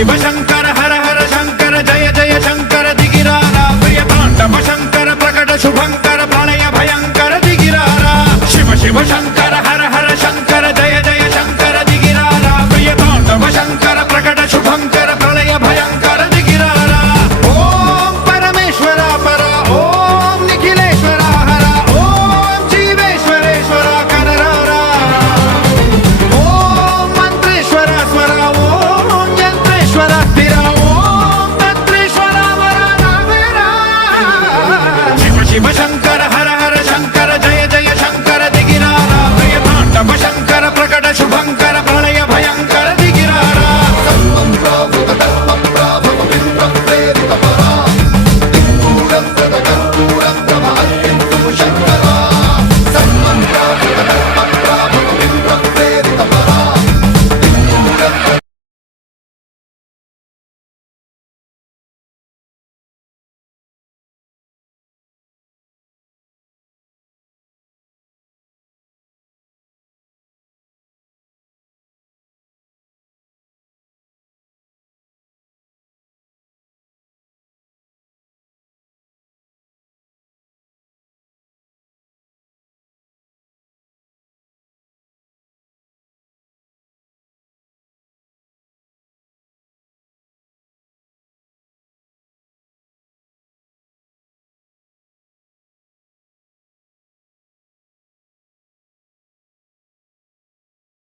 शिव शंकर हर हर शंकर जय जय शंकर दिगिरारा प्रिय तांडव शंकर प्रकट शुभंकर प्रलय भयंकर दिगिरारा शिव शिव शंकर